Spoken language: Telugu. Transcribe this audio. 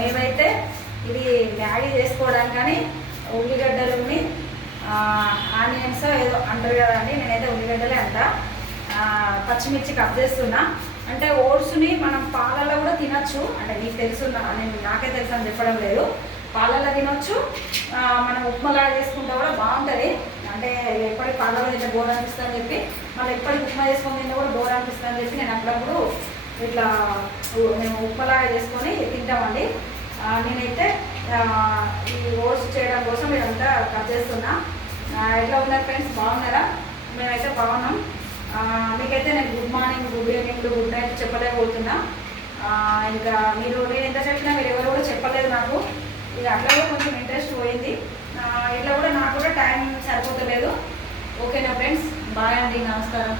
మేమైతే ఇది మ్యాగీ చేసుకోవడానికి కానీ ఉల్లిగడ్డలుని ఆనియన్స్ ఏదో అంటారు కదండి, నేనైతే ఉల్లిగడ్డలే అంట. పచ్చిమిర్చి కట్ చేస్తున్నా. అంటే ఓట్స్ని మనం పాలల్లో కూడా తినచ్చు, అంటే నీకు తెలుసు, నాకే తెలుసు అని చెప్పడం లేదు, పాలల్లో తినొచ్చు. మనం ఉప్మాలా చేసుకుంటే కూడా బాగుంటుంది. అంటే ఎప్పటికి పాలలో ఇట్లా బోర్ అనిపిస్తుంది అని చెప్పి, మళ్ళీ ఎప్పటికి ఉప్మా చేసుకొని తింటే కూడా బోర్ అనిపిస్తుంది అని చెప్పి నేను అప్పుడప్పుడు ఇట్లా మేము ఉప్మాలాగా చేసుకొని తింటామండి. నేనైతే ఈ ఓట్స్ చేయడం కోసం ఇదంతా కట్ చేస్తున్నా. ఎట్లా ఉన్నారు ఫ్రెండ్స్, బాగున్నారా? మేమైతే బాగున్నాం. మీకైతే నేను good morning, good evening, good night చెప్పలేకపోతున్నా. ఇంకా మీరు నేను ఎంత చెప్పినా మీరు ఎవరు కూడా చెప్పలేదు నాకు. ఇక అట్లా కూడా కొంచెం ఇంట్రెస్ట్ పోయింది. ఇట్లా కూడా నాకు కూడా టైం సరిపోతలేదు. ఓకేనా ఫ్రెండ్స్, బాయ్ అండి, నమస్కారం.